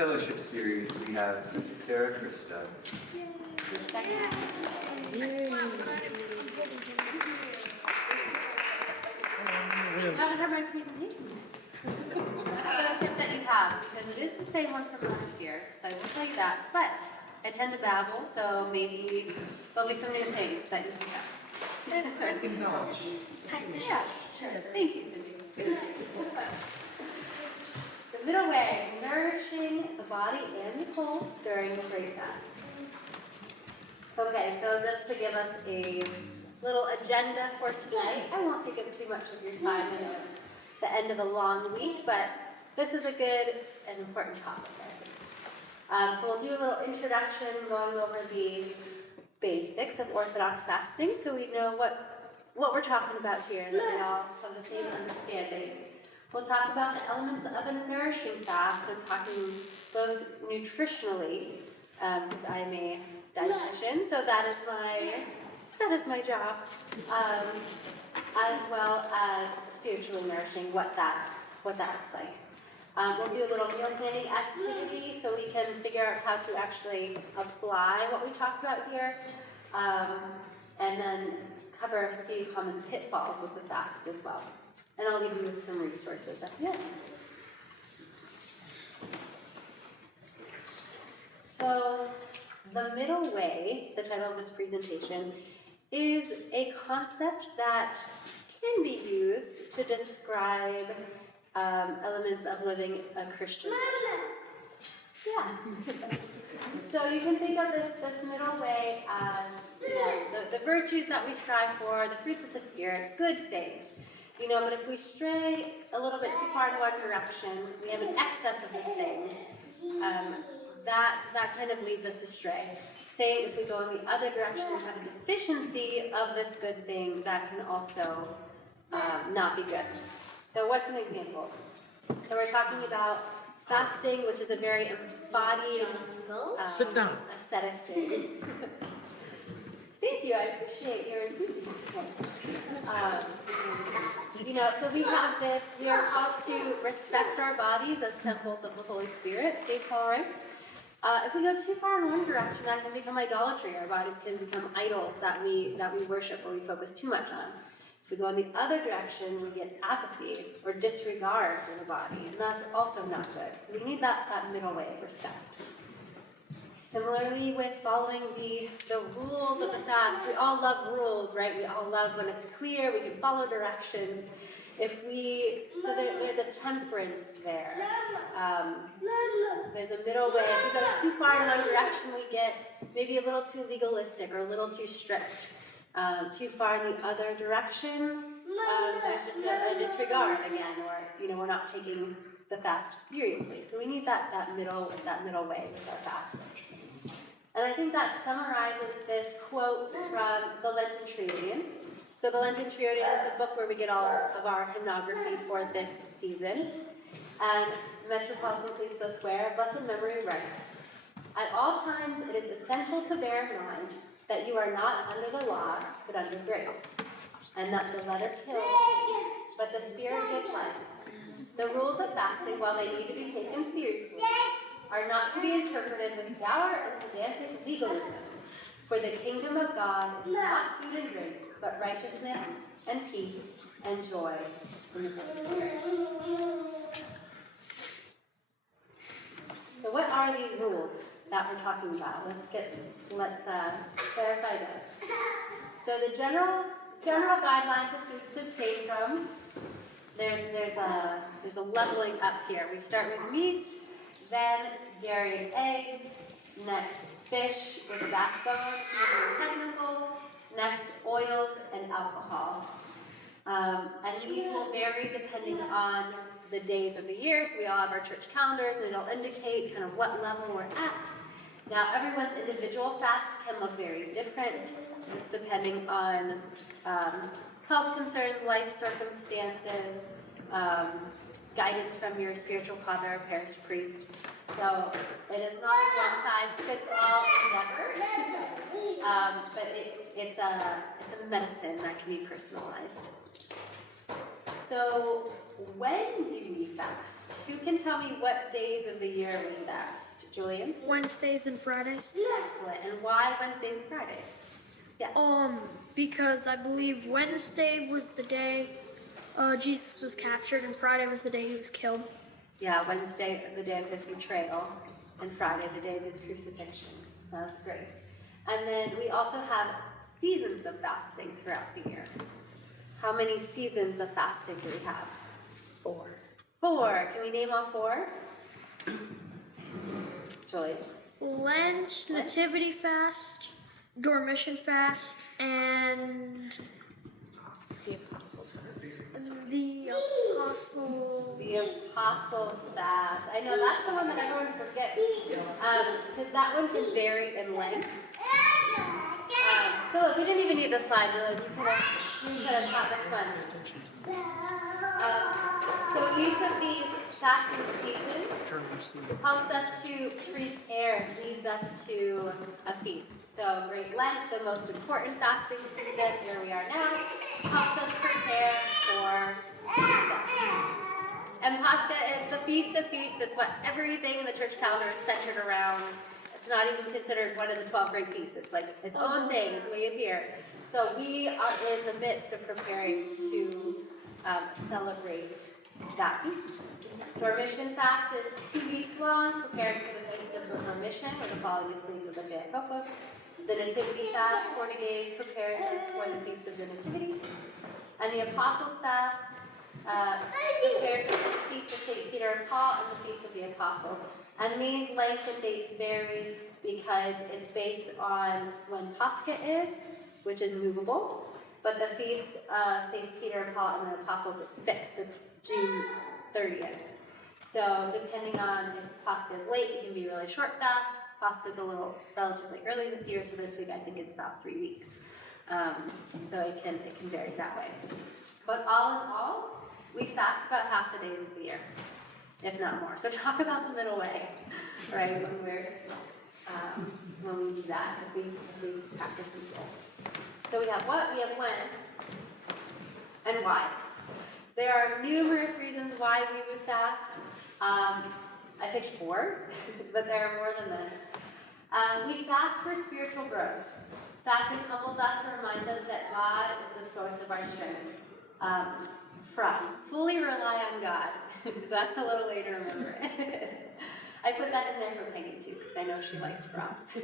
fellowship series, we have Krista. I haven't heard my presentation. But a tip that you have, because it is the same one from last year, so I will tell you that. But I tend to babble, so maybe there'll be some new things that you pick up. Yeah, sure. Thank you, Cindy. The middle way, nourishing the body and the soul during the great fast. Okay, so just to give us a little agenda for tonight, I won't take up too much of your time. I know it's the end of a long week, but this is a good and important topic. So we'll do a little introduction going over the basics of Orthodox fasting so we know what we're talking about here and that we all have the same understanding. We'll talk about the elements of a nourishing fast. I'm talking both nutritionally, because I'm a dietitian, so that is my job, as well as spiritually nourishing, what that looks like. We'll do a little meal planning activity so we can figure out how to actually apply what we talked about here, and then cover a few common pitfalls with the fast as well. And I'll leave you with some resources at the end. So, the middle way, the title of this presentation, is a concept that can be used to describe elements of living a Christian life. Yeah. So you can think of this middle way as the virtues that we strive for, the fruits of the Spirit, good things. But if we stray a little bit too far in one direction, we have an excess of this thing, that kind of leads us astray. Same if we go in the other direction and have a deficiency of this good thing, that can also not be good. So what's an example? So we're talking about fasting, which is a very embodied, sit down, ascetic thing. Thank you, I appreciate your enthusiasm. So we have this, we are called to respect our bodies as temples of the Holy Spirit, St. Paul writes. If we go too far in one direction, that can become idolatry. Our bodies can become idols that we worship or we focus too much on. If we go in the other direction, we get apathy or disregard for the body, and that's also not good. So we need that middle way of respect. Similarly, with following the rules of the fast, we all love rules, right? We all love when it's clear, we can follow directions. There's a temperance there. There's a middle way. If we go too far in one direction, we get maybe a little too legalistic or a little too strict. Too far in the other direction, there's just a disregard again, or we're not taking the fast seriously. So we need that middle way with our fasting. And I think that summarizes this quote from the Lenten Triodian. So the Lenten Triodian is the book where we get all of our hymnography for this season. And Metropolitan Krista Square, blessed memory, writes, "At all times it is essential to bear in mind that you are not under the law, but under grace, and that the letter kills, but the Spirit gives life. The rules of fasting, while they need to be taken seriously, are not to be interpreted with dour and pedantic legalism, for the kingdom of God is not food and drink, but righteousness and peace and joy in the Holy Spirit." So what are these rules that we're talking about? Let's clarify this. So the general guidelines of foods to abstain from, there's a leveling up here. We start with meat, then dairy and eggs, next fish with a backbone, technical, next oils and alcohol. And these will vary depending on the days of the year. So we all have our church calendars, and it'll indicate kind of what level we're at. Now, everyone's individual fast can look very different, just depending on health concerns, life circumstances, guidance from your spiritual father or parish priest. So it is not a one-size-fits-all endeavor, but it's a medicine that can be personalized. So when do we fast? Who can tell me what days of the year we fast? Julian? Wednesdays and Fridays. Excellent. And why Wednesdays and Fridays? Yeah. Because I believe Wednesday was the day Jesus was captured, and Friday was the day he was killed. Yeah, Wednesday, the day of his betrayal, and Friday, the day of his crucifixion. That's great. And then we also have seasons of fasting throughout the year. How many seasons of fasting do we have? 4. 4. Can we name all 4? Julie? Lent, Nativity fast, Dormition fast, and The Apostles' the Apostles' fast. I know that's the one that everyone forgets. Because that one can vary in length. Philip, you didn't even need the slide, Julie. You could have taught this one. So each of these fasting seasons helps us to prepare, leads us to a feast. So Great Lent, the most important fasting season, here we are now, helps us prepare for Pascha. And Pascha is the feast of feasts. It's what everything in the church calendar is centered around. It's not even considered one of the 12 great feasts. It's like its own thing. It's way up here. So we are in the midst of preparing to celebrate that feast. Dormition fast is 2 weeks long, preparing for the feast of the Dormition, where the following is sleep of the day of Coco. The Nativity fast, 40 days, preparing for the feast of the Nativity. And the Apostles fast prepares for the feast of St. Peter and Paul and the feast of the Apostles. And these lengths and dates vary because it's based on when Pascha is, which is movable, but the feast of St. Peter and Paul and the Apostles is fixed. It's June 30th. So depending on if Pascha is late, it can be a really short fast. Pascha is a little relatively early this year, so this week I think it's about 3 weeks. So it can vary that way. But all in all, we fast about half the days of the year, if not more. So talk about the middle way, right? When we do that, if we practice these days. So we have what? We have when, and why. There are numerous reasons why we would fast. I picked 4, but there are more than this. We fast for spiritual growth. Fasting humbles us and reminds us that God is the source of our strength. Fully rely on God. That's a little way to remember it. I put that in there for Peggy too, because I know she likes frogs.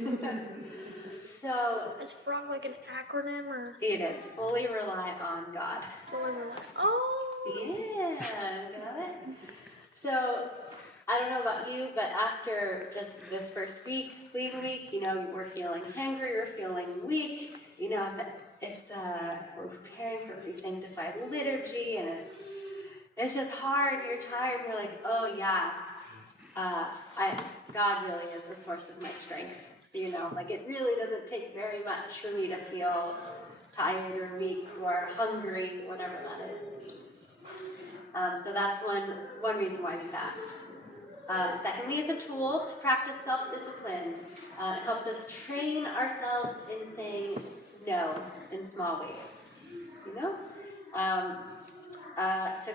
So is frog like an acronym or? It is fully rely on God. Fully rely. Oh. Yeah, got it. So I don't know about you, but after just this first week, you know, we're feeling hungry, we're feeling weak. You know, it's we're preparing for pre-sanctified liturgy, and it's just hard. You're tired. You're like, oh yeah, God really is the source of my strength. You know, like it really doesn't take very much for me to feel tired or weak or hungry, whatever that is. So that's one reason why we fast. Secondly, it's a tool to practice self-discipline. It helps us train ourselves in saying no in small ways. You know? To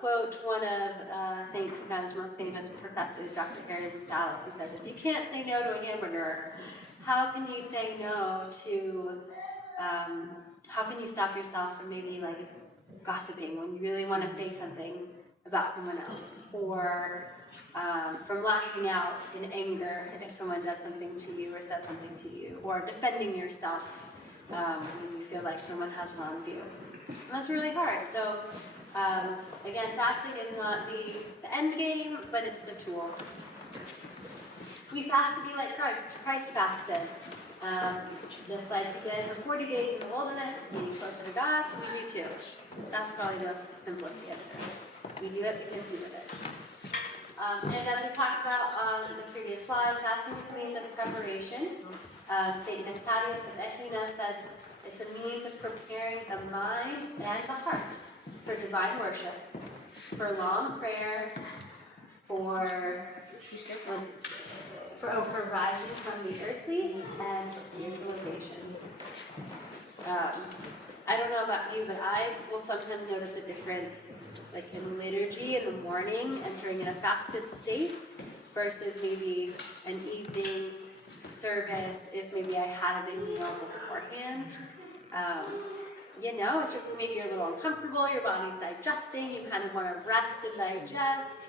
quote one of St. Stephen's most famous professors, Dr. Harry Salas, he says, if you can't say no to a hamburger, how can you say no to, how can you stop yourself from maybe like gossiping when you really want to say something about someone else, or from lashing out in anger if someone does something to you or says something to you, or defending yourself when you feel like someone has wronged you. And that's really hard. So again, fasting is not the end game, but it's the tool. We fast to be like Christ. Christ fasted. Just like he did for 40 days in the wilderness, being closer to God, we do too. That's probably the most simplest answer. We do it because we live it. And as we talked about on the previous slide, fasting is a means of preparation. St. Thaddeus of Echina says it's a means of preparing the mind and the heart for divine worship, for long prayer, for rising from the earthly, and for spiritualization. I don't know about you, but I will sometimes notice a difference like in liturgy in the morning, entering in a fasted state, versus maybe an evening service if maybe I had a big meal beforehand. It's just maybe you're a little uncomfortable, your body's digesting, you kind of want to rest and digest,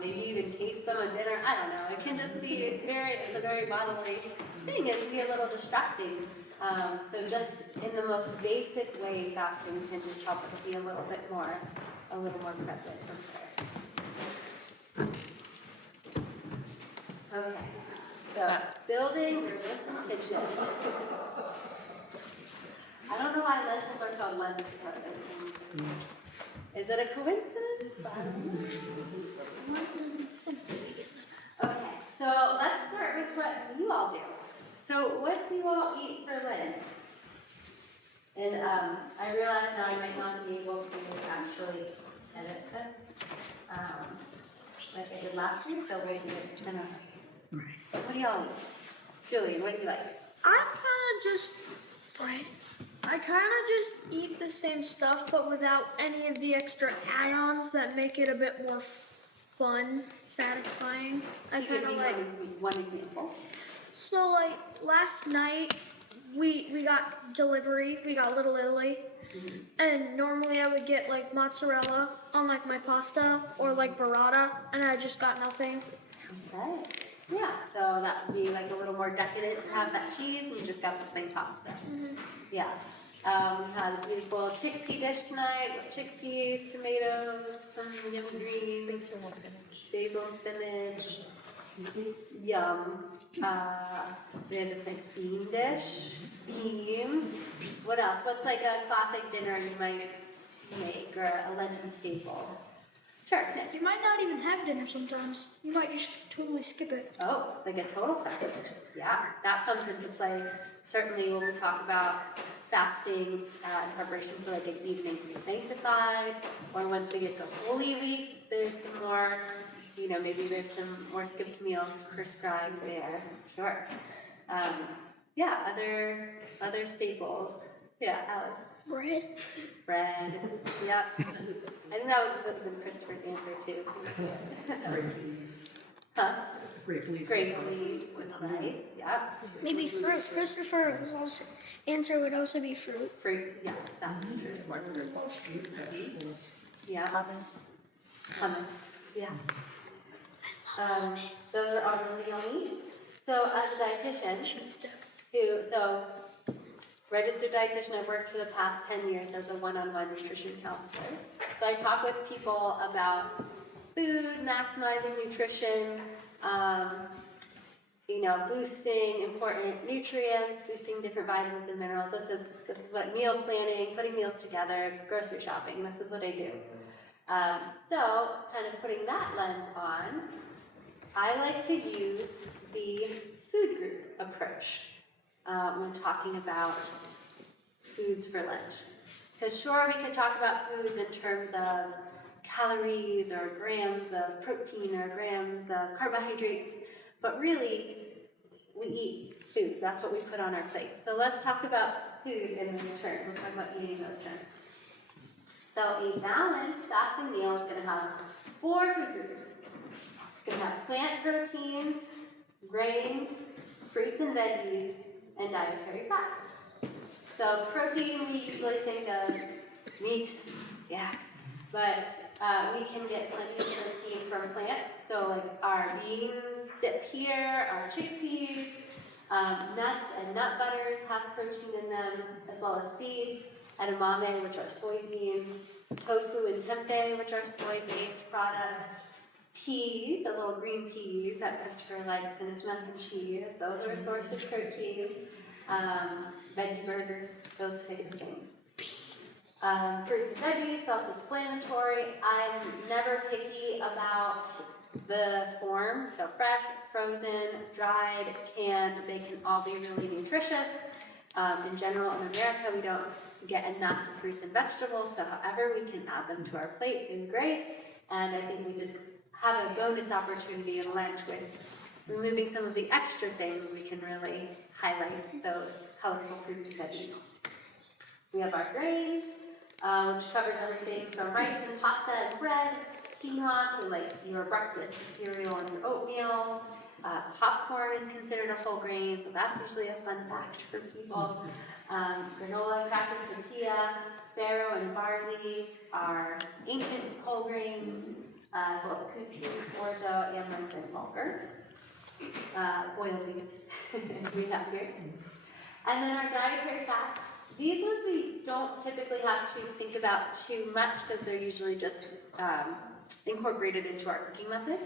maybe even taste some at dinner, I don't know. It can just be it's a very bodily thing, it can be a little distracting. So just in the most basic way, fasting can just help us be a little more present and prayer. Okay, so building your Lenten kitchen. I don't know why lentils are called lentils. Is it a coincidence? Okay, so let's start with what you all do. So what do you all eat for Lent? And I realize now I might not be able to actually edit this. Like I did last week, so we'll do it in a minute. What do y'all eat? Julie, what do you like? I kind of just eat the same stuff, but without any of the extra add-ons that make it a bit more fun, satisfying. I Can you kind give of me like. one example? So like last night, we got delivery. We got Little Italy, and normally I would get like mozzarella on like my pasta or like burrata, and I just got nothing. Okay. Yeah, so that would be like a little more decadent to have that cheese, and you just got the plain pasta. Yeah. We had a beautiful chickpea dish tonight with chickpeas, tomatoes, some yummy greens, basil and spinach. Yum. We had a nice bean dish. Bean. What else? What's like a classic dinner you might make, or a Lenten staple? Sure, Nick. You might not even have dinner sometimes. You might just totally skip it. Oh, like a total fast. Yeah, that comes into play certainly when we talk about fasting in preparation for like an evening pre-sanctified, or once we get to Holy Week, there's some more, maybe there's some more skipped meals prescribed there. Sure. Yeah, other staples. Yeah, Alex. Bread. Yep. I think that would have been Christopher's answer too. Grape leaves. Huh? Grape leaves. Grape leaves with rice. Yep. Maybe fruit. Christopher's answer would also be fruit. Fruit. Yes, that's true. Fruit, vegetables. Yeah. Hummus. Yeah. Those are all really yummy. So as a dietitian, registered dietitian, I've worked for the past 10 years as a one-on-one nutrition counselor. So I talk with people about food, maximizing nutrition, boosting important nutrients, boosting different vitamins and minerals. This is what meal planning, putting meals together, grocery shopping, this is what I do. So kind of putting that lens on, I like to use the food group approach when talking about foods for Lent. Because sure, we could talk about foods in terms of calories or grams of protein or grams of carbohydrates, but really, we eat food. That's what we put on our plate. So let's talk about food in those terms. We'll talk about eating those terms. So a balanced fasting meal is going to have 4 food groups. It's going to have plant proteins, grains, fruits and veggies, and dietary fats. So protein, we usually think of meat, yeah, but we can get plenty of protein from plants. So like our bean dip here, our chickpeas, nuts and nut butters have protein in them, as well as seeds, edamame, which are soybeans, tofu and tempeh, which are soy-based products, peas, the little green peas that Christopher likes in his mac and cheese, those are a source of protein, veggie burgers, those types of things. Fruits and veggies, self-explanatory. I'm never picky about the form, so fresh, frozen, dried, canned, they can all be really nutritious. In general, in America, we don't get enough fruits and vegetables, so however we can add them to our plate is great. And I think we just have a bonus opportunity in Lent with removing some of the extra things. We can really highlight those colorful fruits and veggies. We have our grains. which covers everything from rice and pasta and bread, quinoa to like your breakfast cereal and your oatmeal. Popcorn is considered a whole grain, so that's usually a fun fact for people. Granola, crackers, tortilla, farro, and barley are ancient whole grains, as well as couscous, orzo, amaranth, and bulgur. Boiled wheat we have here. And then our dietary fats. These ones we don't typically have to think about too much because they're usually just incorporated into our cooking method.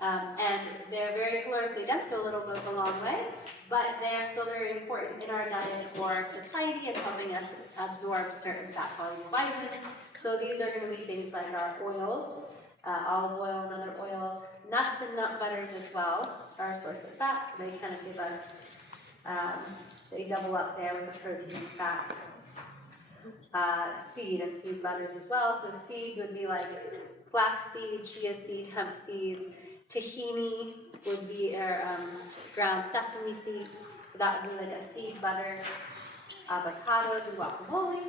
And they're very calorically dense, so a little goes a long way, but they are still very important in our diet for satiety and helping us absorb certain fat-soluble vitamins. So these are going to be things like our oils, olive oil and other oils, nuts and nut butters as well are a source of fat. They kind of give us, they double up there with the protein and fat. Seed and seed butters as well. So seeds would be like flaxseed, chia seed, hemp seeds. Tahini would be our ground sesame seeds. So that would be like a seed butter. Avocados and guacamole.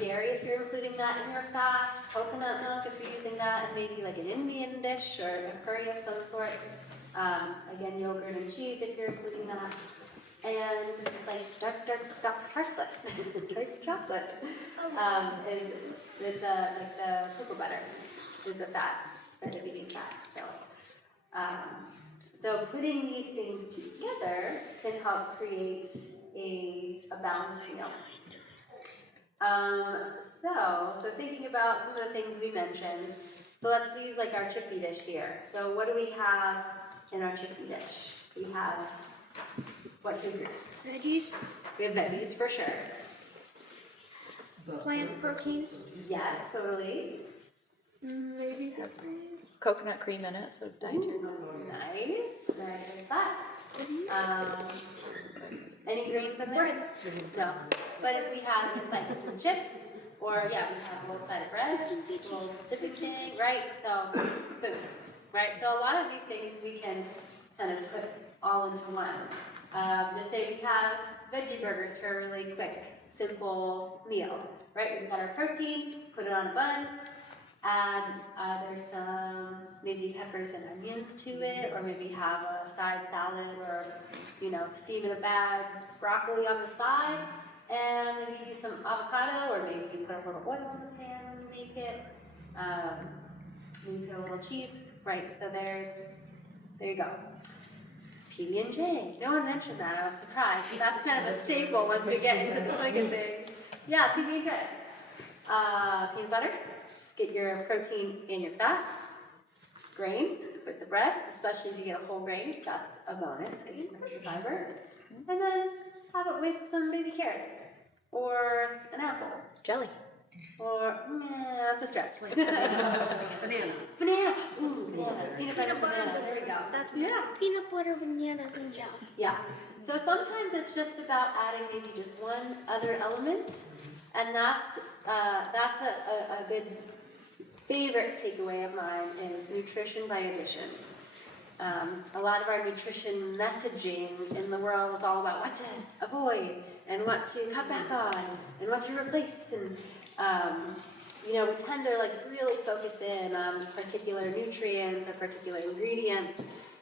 Dairy if you're including that in your fast. Coconut milk if you're using that in maybe like an Indian dish or a curry of some sort. Again, yogurt and cheese if you're including that. And like dark chocolate, dark chocolate is like the cocoa butter is a fat, a vegan fat. So putting these things together can help create a balanced meal. So thinking about some of the things we mentioned. So let's use like our chickpea dish here. So what do we have in our chickpea dish? We have what food groups? Veggies, We have veggies for sure. plant proteins, Yes, totally. maybe peppers. Coconut cream in it, so dietary. Nice. Very good fat. Any grains in there? No. But if we have like some chips, or we have a little side of bread, a little dipping thing, right? So food, right? So a lot of these things we can kind of put all into one. Just say we have veggie burgers for a really quick, simple meal, right? We've got our protein, put it on a bun, add there's some maybe peppers and onions to it, or maybe have a side salad or, steam in a bag, broccoli on the side, and maybe use some avocado, or maybe you put a little oil in the pan and make it. Maybe put a little cheese, right? So there you go. PB&J. No one mentioned that. I was surprised. That's kind of a staple once we get into the swing of things. Yeah, PB&J. Peanut butter. Get your protein and your fat. Grains with the bread, especially if you get a whole grain. That's a bonus. It's extra fiber. And then have it with some baby carrots or an apple. Jelly. Or, that's a stretch. Banana. Banana. Ooh, banana. Peanut butter banana. There we go. That's peanut butter, bananas, and jam. Yeah. So sometimes it's just about adding maybe just one other element, and that's a good favorite takeaway of mine is nutrition by addition. A lot of our nutrition messaging in the world is all about what to avoid and what to cut back on and what to replace, and we tend to really focus in on particular nutrients or particular ingredients,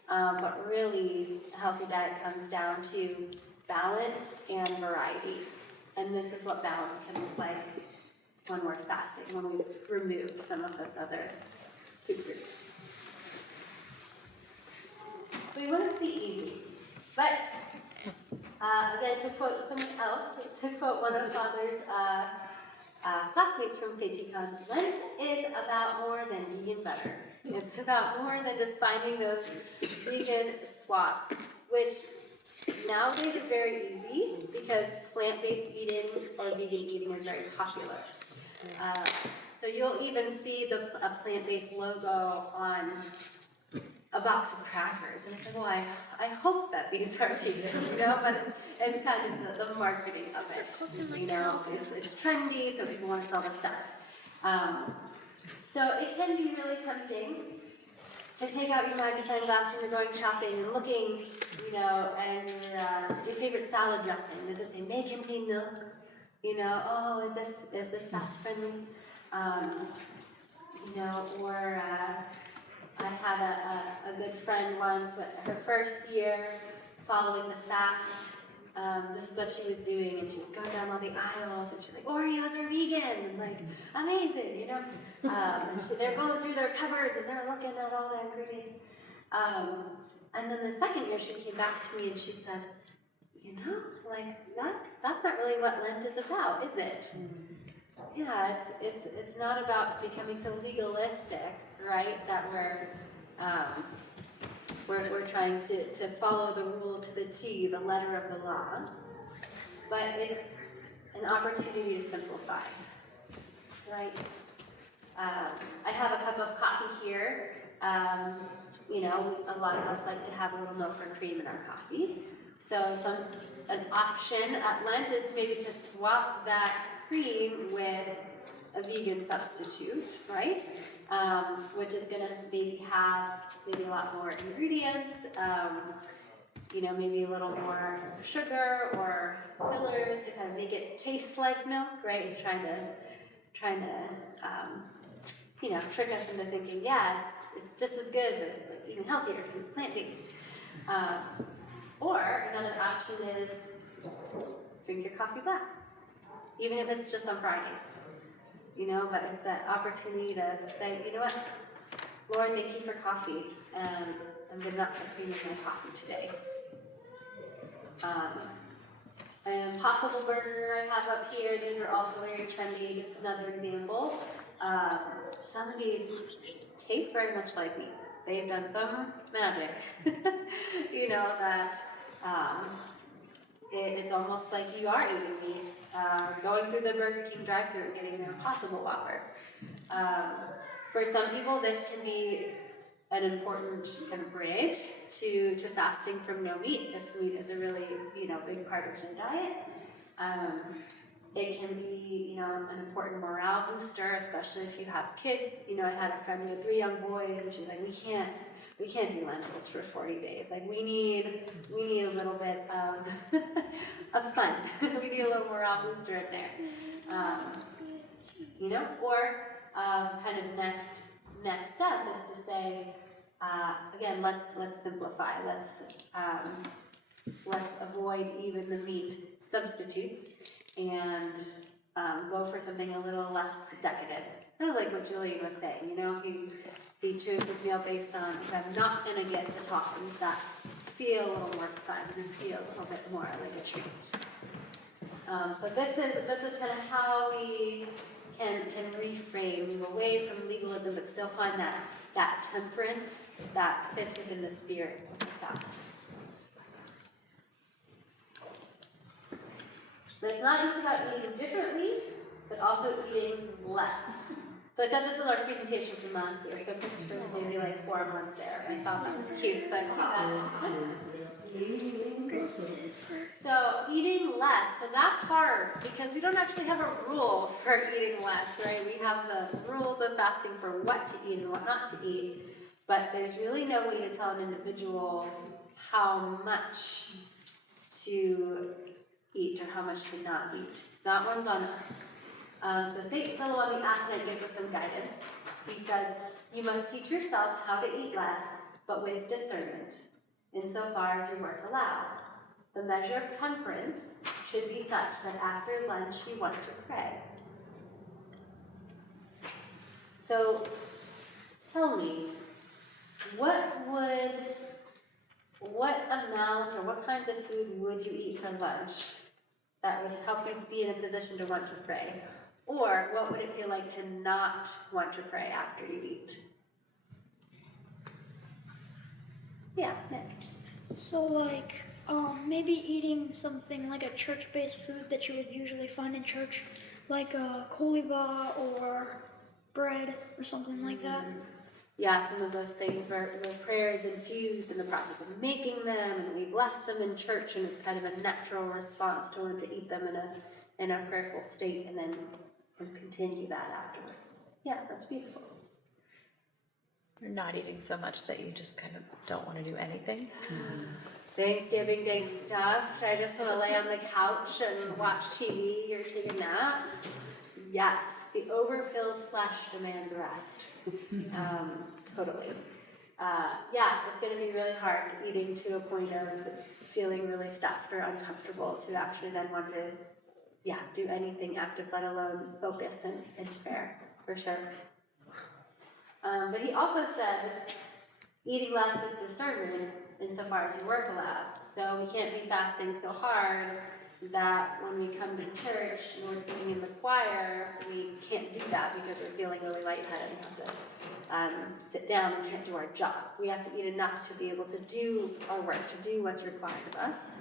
but really a healthy diet comes down to balance and variety, and this is what balance can look like when we're fasting, when we remove some of those other food groups. We want it to be easy, but again, to quote someone else, to quote one of Father's classmates from St. Tikhon's, Lent is about more than vegan butter. It's about more than just finding those vegan swaps, which nowadays is very easy because plant-based eating or vegan eating is very popular. So you'll even see a plant-based logo on a box of crackers, and it's like, well, I hope that these are vegan, but it's kind of the marketing of it, it's trendy, so people want to sell their stuff. So it can be really tempting to take out your magnifying glass when you're going shopping and looking, and your favorite salad dressing. Does it say may contain milk? You know, oh, is this fast friendly? You know, or I had a good friend once with her first year following the fast. This is what she was doing, and she was going down all the aisles, and she's like, Oreos are vegan, and like, amazing, you know? And they're going through their cupboards, and they're looking at all the ingredients. And then the second year, she came back to me, and she said, you know, it's like, that's not really what Lent is about, is it? Yeah, it's not about becoming so legalistic, right? That we're trying to follow the rule to the T, the letter of the law. But it's an opportunity to simplify, right? I have a cup of coffee here. You know, a lot of us like to have a little milk or cream in our coffee. So an option at Lent is maybe to swap that cream with a vegan substitute, right? Which is gonna maybe have a lot more ingredients, you know, maybe a little more sugar or fillers to kind of make it taste like milk, right? It's trying to you know, trick us into thinking, yeah, it's just as good, but it's like even healthier because it's plant-based. Or another option is drink your coffee black, even if it's just on Fridays. You know, but it's that opportunity to say, you know what, Lord, thank you for coffee, and I'm going to not put cream in my coffee today. An Impossible Burger I have up here, these are also very trendy, just another example. Some of these taste very much like meat. They've done some magic, you know, that it's almost like you are eating meat, going through the Burger King drive-thru and getting an Impossible Whopper. For some people, this can be an important kind of bridge to fasting from no meat, if meat is a really, you know, big part of their diet. It can be, you know, an important morale booster, especially if you have kids. You know, I had a friend with 3 young boys, and she's like, we can't do lentils for 40 days. Like, we need a little bit of of fun. We need a little morale booster in there. You know, or kind of next step is to say, again, let's simplify. Let's avoid even the meat substitutes and go for something a little less decadent. Kind of like what Julian was saying, you know, he chose his meal based on, if I'm not going to get the toppings that feel a little more fun and feel a little bit more like a treat. So this is kind of how we can reframe, move away from legalism, but still find that temperance that fits within the spirit of the fast. So it's not just about eating differently, but also eating less. So I said this was our presentation from last year, so Krista was maybe like 4 months there. I thought that was cute, so I keep that. So eating less, so that's hard because we don't actually have a rule for eating less, right? We have the rules of fasting for what to eat and what not to eat, but there's really no way to tell an individual how much to eat or how much to not eat. That one's on us. So St. Philip the Athenate gives us some guidance. He says, you must teach yourself how to eat less, but with discernment, insofar as your work allows. The measure of temperance should be such that after lunch you want to pray. So, tell me, what amount or what kinds of food would you eat for lunch that would help you be in a position to want to pray? Or what would it feel like to not want to pray after you eat? Yeah, Nick. So like, maybe eating something like a church-based food that you would usually find in church, like a koliva or bread or something like that. Yeah, some of those things where prayer is infused in the process of making them, and we bless them in church, and it's kind of a natural response to want to eat them in a prayerful state, and then continue that afterwards. Yeah, that's beautiful. You're not eating so much that you just kind of don't want to do anything. Thanksgiving Day stuff. I just want to lay on the couch and watch TV or take a nap. Yes, the overfilled flesh demands rest. Totally. Yeah, it's going to be really hard eating to a point of feeling really stuffed or uncomfortable to actually then want to, do anything active, let alone focus and share, for sure. But he also says, eating less with discernment insofar as your work allows. So we can't be fasting so hard that when we come to church and we're singing in the choir, we can't do that because we're feeling really lightheaded and have to sit down and can't do our job. We have to eat enough to be able to do our work, to do what's required of us.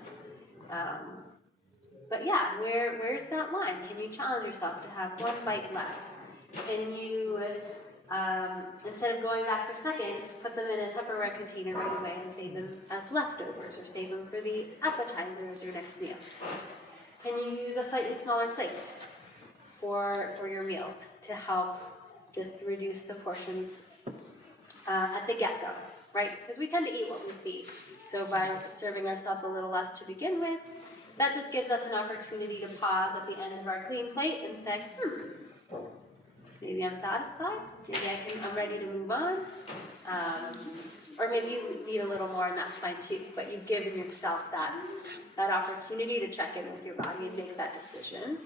But yeah, where's that line? Can you challenge yourself to have one bite less? Can you, instead of going back for seconds, put them in a Tupperware container right away and save them as leftovers, or save them for the appetizer as your next meal? Can you use a slightly smaller plate for your meals to help just reduce the portions at the get-go, right? Because we tend to eat what we see. So by serving ourselves a little less to begin with, that just gives us an opportunity to pause at the end of our clean plate and say, maybe I'm satisfied, maybe I'm ready to move on, or maybe you need a little more and that's fine too, but you've given yourself that opportunity to check in with your body and make that decision,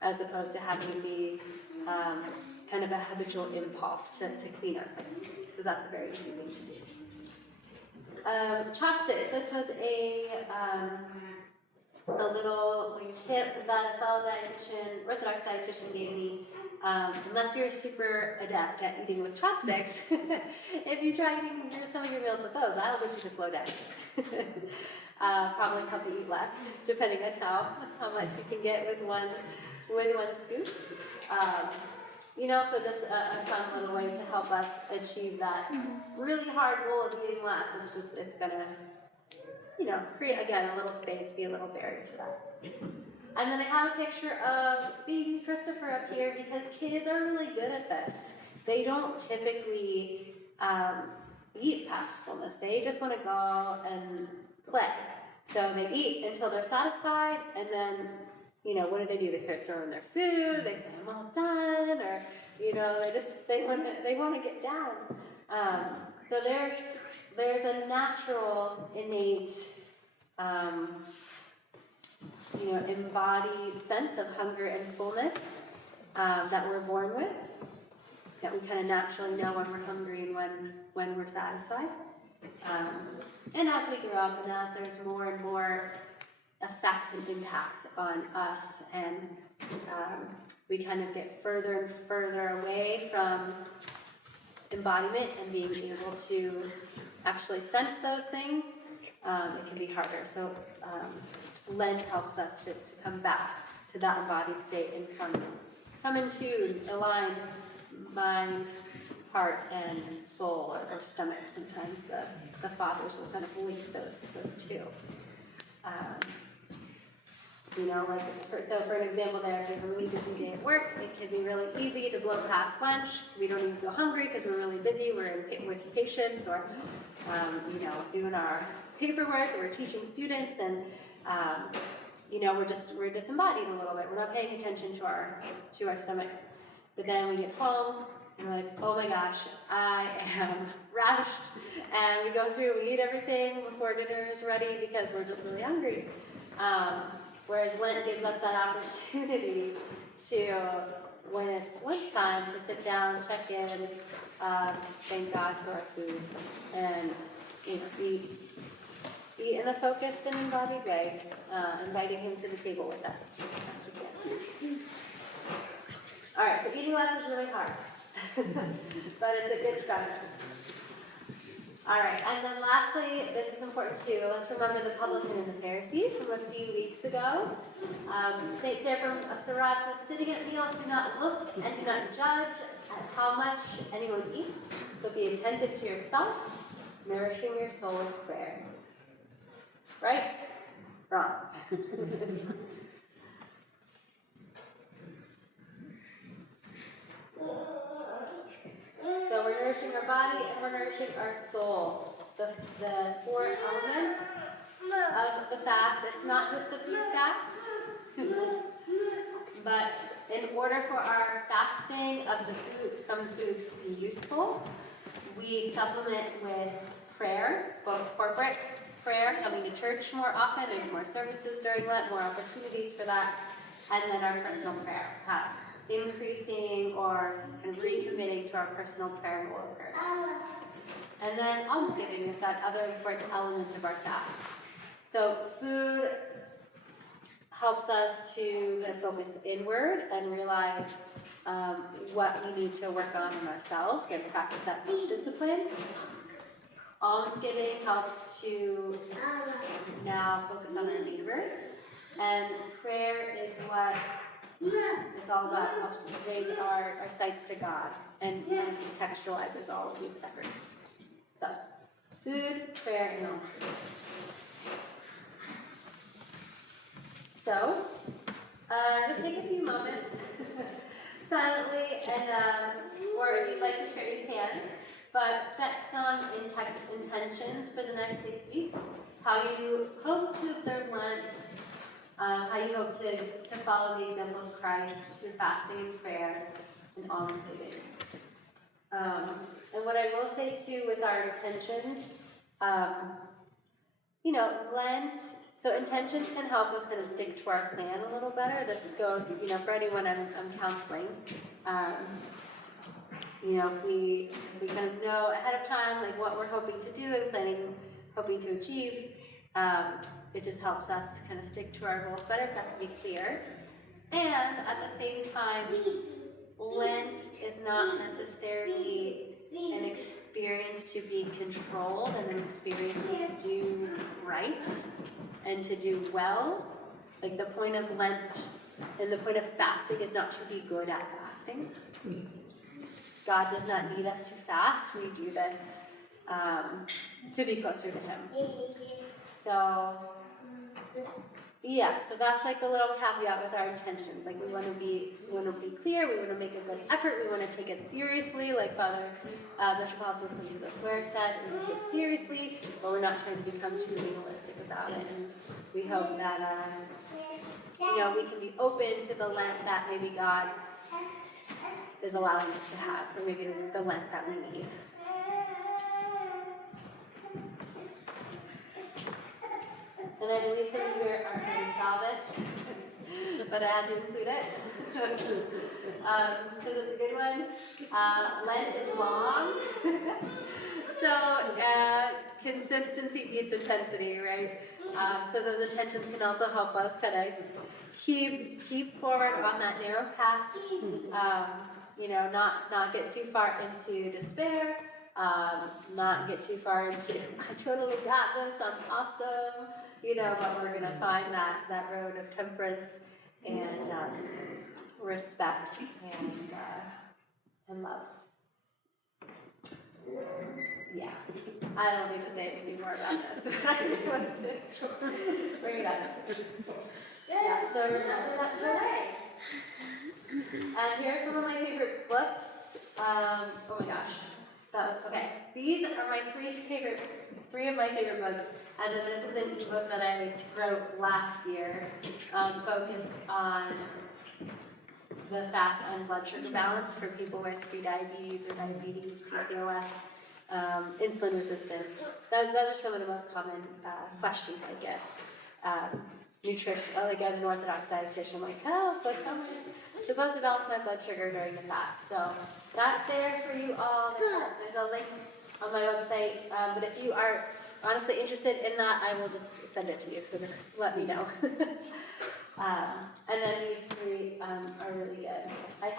as opposed to having to be kind of a habitual impulse to clean our plates, because that's a very easy thing to do. Chopsticks, this was a little tip that a fellow dietitian, Orthodox dietitian gave me. Unless you're super adept at eating with chopsticks, if you try eating some of your meals with those, that'll get you to slow down. Probably help you eat less, depending on how much you can get with one scoop. So just a fun little way to help us achieve that really hard goal of eating less. It's gonna, create, again, a little space, be a little barrier for that. And then I have a picture of baby Christopher up here because kids are really good at this. They don't typically eat past fullness. They just want to go and play. So they eat until they're satisfied, and then, what do? They start throwing their food. They say, "I'm all done," or they want to get down. So there's a natural, innate, embodied sense of hunger and fullness that we're born with, that we kind of naturally know when we're hungry and when we're satisfied. And as we grow up and as there's more and more effects and impacts on us, and we kind of get further and further away from embodiment and being able to actually sense those things, it can be harder. So Lent helps us to come back to that embodied state and come in tune, aligned mind, heart, and soul, or stomach. Sometimes the fathers will kind of link those two. For an example there, if you have a really busy day at work, it can be really easy to blow past lunch. We don't even feel hungry because we're really busy. We're with patients, or doing our paperwork, or we're teaching students, and we're disembodied a little bit. We're not paying attention to our stomachs. But then we get home and we're like, oh my gosh, I am ravished. And we go through, we eat everything before dinner is ready because we're just really hungry. Whereas Lent gives us that opportunity to, when it's lunchtime, to sit down, check in, thank God for our food, and eat in a focused and embodied way, inviting Him to the table with us as we can. All right, so eating less is really hard, but it's a good strategy. All right, and then lastly, this is important too. Let's remember the publican and the Pharisee from a few weeks ago. St. Seraphim of Sarab says, sitting at meals, do not look and do not judge at how much anyone eats, but be attentive to yourself, nourishing your soul with prayer. Right? Wrong. So we're nourishing our body and we're nourishing our soul. The four elements of the fast. It's not just a food fast, but in order for our fasting of the food from foods to be useful, we supplement with prayer, both corporate prayer, coming to church more often. There's more services during Lent, more opportunities for that, and then our personal prayer, perhaps increasing or kind of recommitting to our personal prayer more. And then almsgiving is that other important element of our fast. So food helps us to kind of focus inward and realize what we need to work on in ourselves and practice that self-discipline. Almsgiving helps to now focus on our neighbor. And prayer is what it's all about. It helps raise our sights to God and contextualizes all of these efforts. So, food, prayer, and almsgiving. So, just take a few moments silently, and or if you'd like to share, you can. But set some intentions for the next 6 weeks. How you hope to observe Lent. How you hope to follow the example of Christ through fasting and prayer and almsgiving. And what I will say too with our intentions, Lent. So intentions can help us kind of stick to our plan a little better. This goes, for anyone I'm counseling. If we kind of know ahead of time like what we're hoping to do and hoping to achieve, it just helps us kind of stick to our goals better if that can be clear. And at the same time, Lent is not necessarily an experience to be controlled and an experience to do right and to do well. Like the point of Lent and the point of fasting is not to be good at fasting. God does not need us to fast. We do this to be closer to Him. So that's like the little caveat with our intentions. Like we want to be clear. We want to make a good effort. We want to take it seriously, like Father Bishop Krista said. We want to take it seriously, but we're not trying to become too legalistic about it. And we hope that we can be open to the Lent that maybe God is allowing us to have, or maybe the Lent that we need. And I believe some of you already saw this, but I had to include it because it's a good one. Lent is long, so consistency beats intensity, right? So those intentions can also help us kind of keep forward on that narrow path. Not get too far into despair. Not get too far into I totally got this. I'm awesome. But we're gonna find that road of temperance and respect and love. Yeah, I don't need to say anything more about this. I just wanted to bring it up. Yeah, so remember that delay. And here are some of my favorite books. Oh my gosh. Okay. These are my three of my favorite books. And then this is an ebook that I wrote last year, focused on the fast and blood sugar balance for people with prediabetes or diabetes, PCOS, insulin resistance. Those are some of the most common questions I get. Nutrition, like as an Orthodox dietitian, I'm like, how am I supposed to balance my blood sugar during the fast? So that's there for you all. There's a link on my website, but if you are honestly interested in that, I will just send it to you, so just let me know. And then these three are really good. I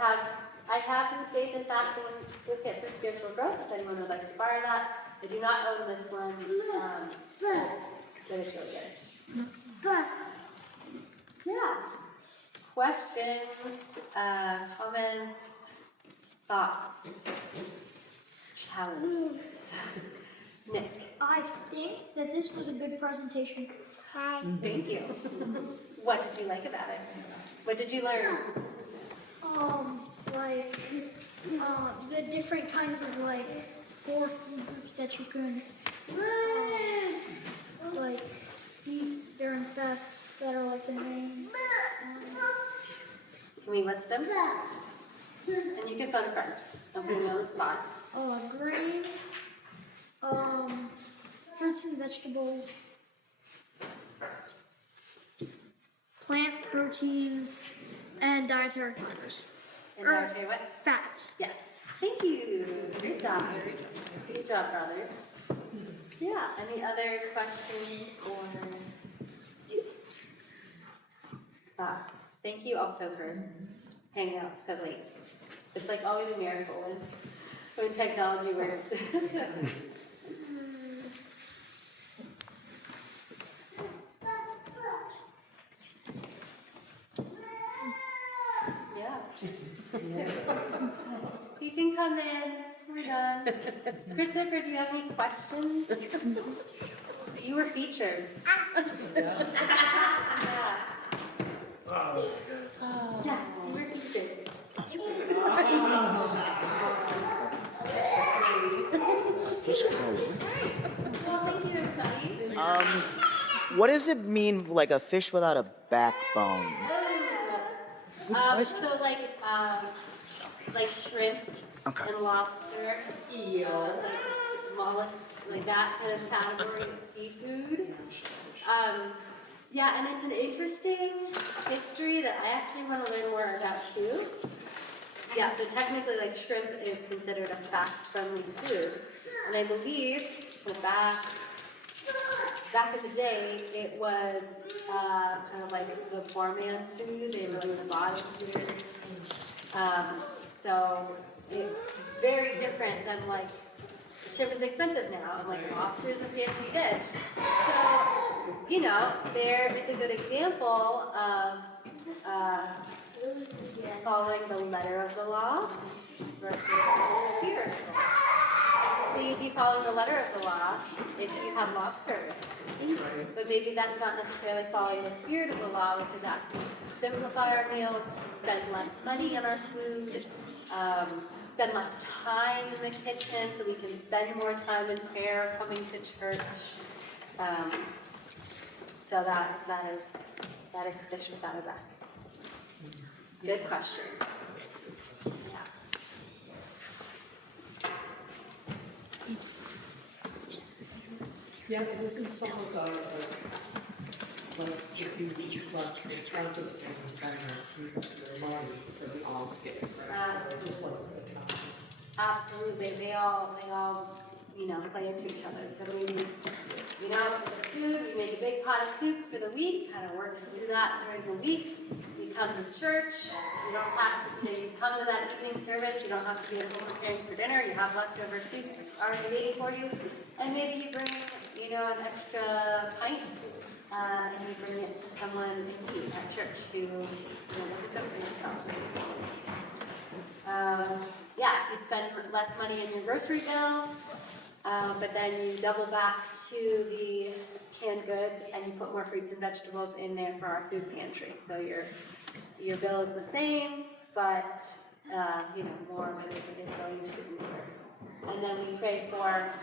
have some faith in fasting with Kit for Spiritual Growth, if anyone would like to borrow that. I do not own this one, but it's really good. Yeah. Questions, comments, thoughts, challenges. Nick. I think that this was a good presentation. Thank you. What did you like about it? What did you learn? The different kinds of 4 food groups that you can eat. There list them? And you can phone a friend. I'm putting you on the spot. Grain, fruits and vegetables, plant proteins, and dietary fibers. And dietary what? Fats. Yes. Thank you. Great job. Good job, brothers. Yeah. Any other questions or thoughts? Thank you also for hanging out so late. It's like always a miracle when technology works. Yeah. You can come in. We're done. Christopher, do you have any questions? You were featured. Yeah, you were featured. Well, thank you, everybody. What does it mean, like a fish without a backbone? So like shrimp Okay. and lobster, like mollusks, like that kind of category of seafood. Yeah, and it's an interesting history that I actually want to learn more about too. Yeah, so technically, like shrimp is considered a fast-friendly food, and I believe back in the day, it was kind of like it was a poor man's food. They were like the bottom feeders. So it's very different than like shrimp is expensive now, and like lobster is a fancy dish. So there is a good example of following the letter of the law versus the spirit of the law. So you'd be following the letter of the law if you had lobster. But maybe that's not necessarily following the spirit of the law, which is asking us to simplify our meals, spend less money on our food, spend less time in the kitchen so we can spend more time in prayer, coming to church. So that is fish without a back. Good question. Yeah. Yeah, it isn't some of the, like, if you eat less expensive things, kind of uses their money for the almsgiving, right? So just like the town. Absolutely. They all play into each other. So we the food, we make a big pot of soup for the week, kind of works through that during the week. You come to church, you don't have to, you come to that evening service, you don't have to be preparing for dinner, you have leftover soup already waiting for you. And maybe you bring, an extra pint, and you bring it to someone in need at church who doesn't cook for themselves. If you spend less money in your grocery bill, but then you double back to the canned goods and you put more fruits and vegetables in there for our food pantry. So your bill is the same, but more of it is going to the neighbor. And then we pray for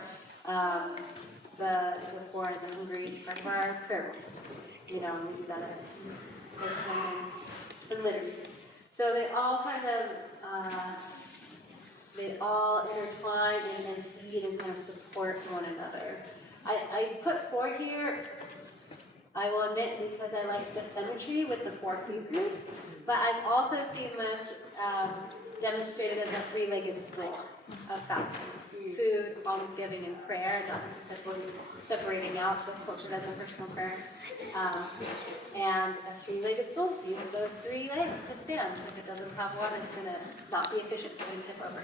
the poor and the hungry for our prayer books. We do that in liturgy. So they all kind of intertwine and feed and kind of support one another. I put 4 here, I will admit, because I like the symmetry with the 4 food groups, but I've also seen this demonstrated as a 3-legged stool of fasting. Food, almsgiving, and prayer, not necessarily separating out the corporate and personal prayer. And a 3-legged stool uses those 3 legs to stand. If it doesn't have one, it's going to not be efficient, it's going to tip over.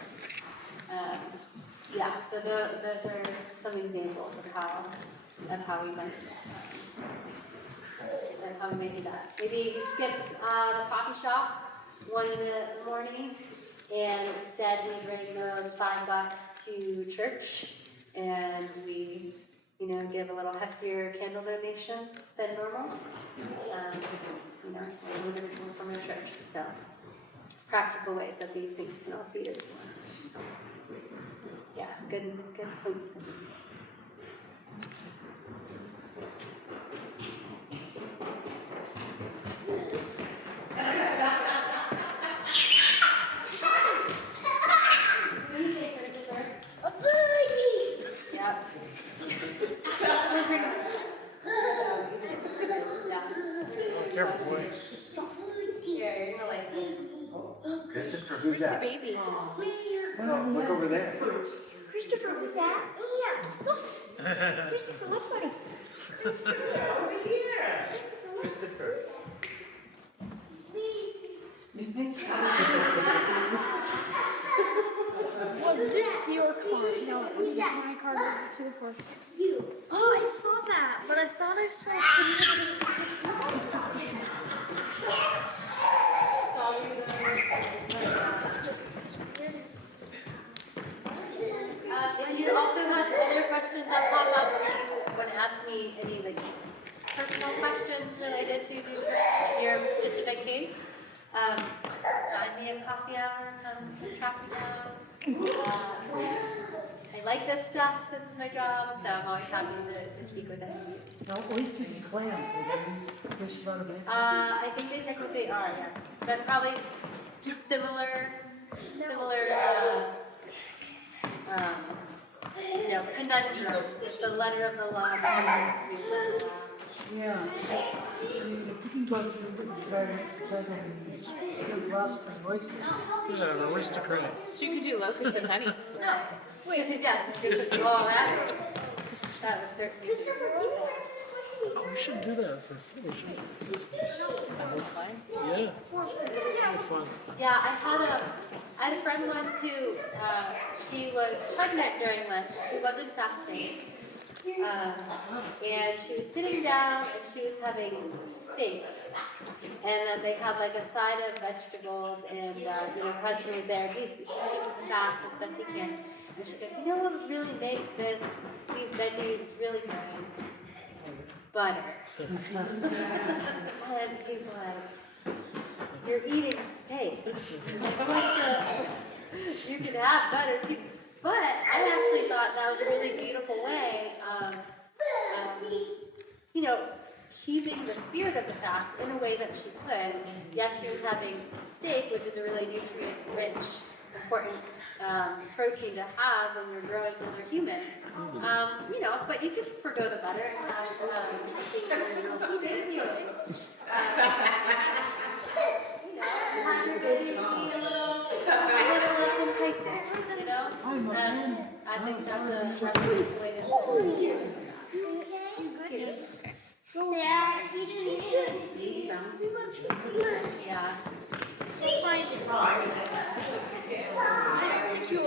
So those are some examples of how we went. And how we may do that. Maybe you skip the coffee shop one in the mornings, and instead we bring those $5 to church, and we, give a little heftier candle donation than normal. From our church. So, practical ways that these things can all feed into us. Yeah, good points. Careful, boy. Here, you're gonna like this. Christopher, who's that? Baby. Oh, look over there. Christopher, who's that? Yeah. Look. Christopher, look, buddy. Christopher. Was this your card? No, it was my card. Was the two of hearts. You. Oh, I saw that, but I thought I saw. If you also have other questions that pop up, or you want to ask me any like personal questions related to your specific case, find me a coffee hour, come track me down. I like this stuff. This is my job, so I'm always happy to speak with any of you. Now, oysters and clams, are they fish about a bit? I think they technically are, yes. They're probably similar, conundrums. Just the letter of the law. Yeah. I mean, the cooking bugs are lobster and oysters. Yeah, aristocrats. So you could do locust and honey. Wait, yes, all right. That would certainly. Oh, we should do that for food, shouldn't we? Yeah. Fun. Yeah, I had a friend once who, she was pregnant during Lent. She wasn't fasting. And she was sitting down and she was having steak. And then they had like a side of vegetables and, her husband was there. He's trying to fast as best he can. And she goes, you know what would really make these veggies really good? Butter. And he's like, you're eating steak. You can have butter too. But I actually thought that was a really beautiful way of, keeping the spirit of the fast in a way that she could. Yes, she was having steak, which is a really nutrient-rich, important protein to have when you're growing another human. But you could forgo the butter and have thank you. Have your baby be a little less enticing, I think that's a good way to Yeah, he didn't good. Yeah. Thank you.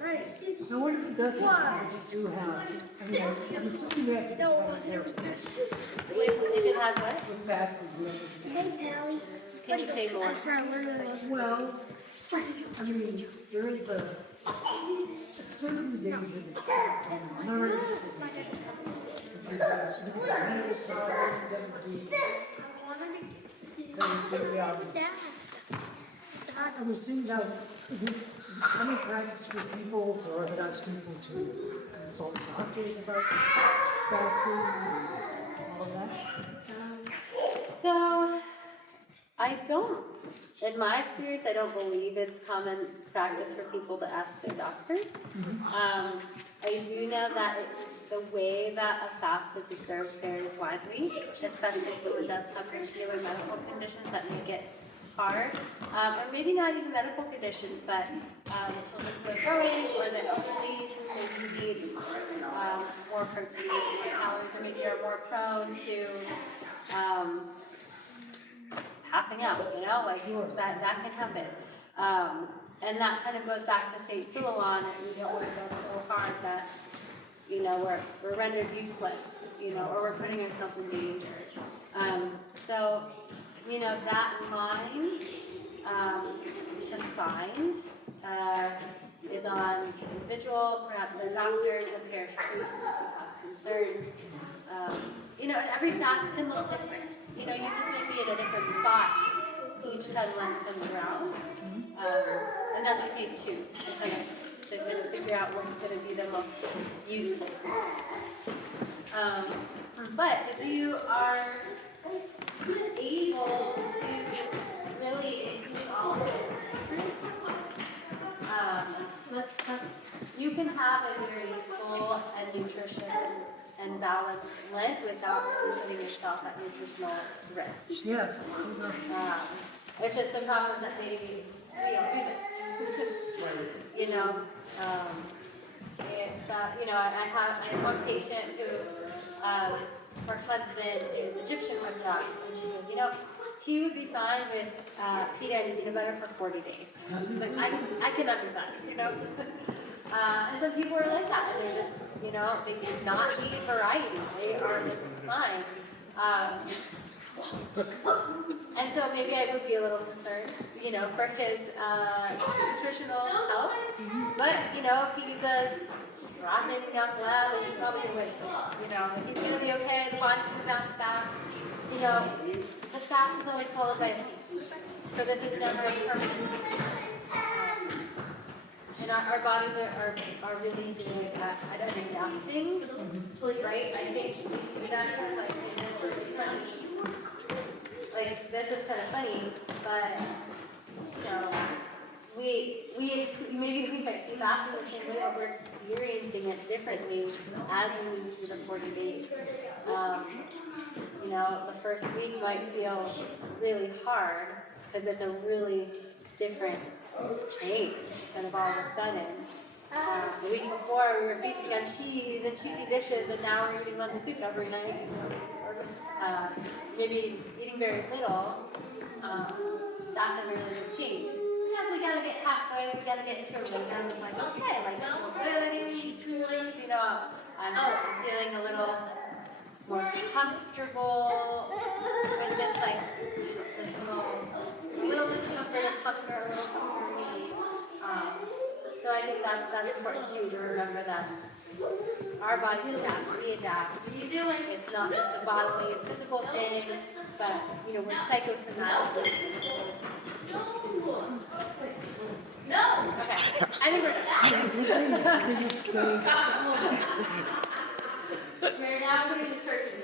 Right. So what if it doesn't? We just do have. I'm assuming we have to. No, there was this. If it has what? Fasting. Hey, Pally. Can you say more? I swear, I literally wasn't. Well, I mean, there is a certain danger that I was seeing how is it common practice for people, for Orthodox people, to consult doctors about fasting and all of that? So, I don't, in my experience, I don't believe it's common practice for people to ask their doctors. I do know that the way that a fast is observed varies widely, especially if someone does have particular medical conditions that make it hard, or maybe not even medical conditions, but children who are growing, or the elderly who maybe need more protein, more calories, or maybe are more prone to passing out, that can happen. And that kind of goes back to St. Silouan, and we don't want to go so hard that, we're rendered useless, or we're putting ourselves in danger. That line to find is on the individual, perhaps their doctor, the parish priest if you have concerns. And every fast can look different. You just may be in a different spot each time Lent comes around. And that's okay too, to kind of figure out what's going to be the most useful. But if you are able to really include all of it, you can have a very full and nutritious and balance Lent without putting yourself at nutritional risk. Yes. It's just the problem that we don't do this. You know, if I have one patient who her husband is Egyptian Orthodox, and she goes, he would be fine with pita and peanut butter for 40 days. She's like, I cannot do that, and some people are like that, and they're just, they do not need variety. They are just fine. And so maybe I would be a little concerned, for his nutritional health. But, if he's a rapid young lad, then he's probably going to win. He's going to be okay, the body's going to bounce back. The fast is always followed by a feast. So this is never a permanent. And our bodies are really good at adapting, right? I think that's like, this is kind of funny, but maybe we might be fasting the same way, but we're experiencing it differently as we move through the 40 days. The first week might feel really hard because it's a really different change kind of all of a sudden. The week before we were feasting on cheese and cheesy dishes, and now we're eating lentil soup every night. Maybe eating very little. That's a really big change. Yes, we gotta get halfway. We gotta get into a rhythm of like, okay, like I'm feeling a little more comfortable with this little discomfort and hunger, a little hunger. So I think that's important too, to remember that our bodies adapt, we adapt. It's not just a bodily, physical thing, but we're psychosomatic. No. Okay. I think we're now putting the church in.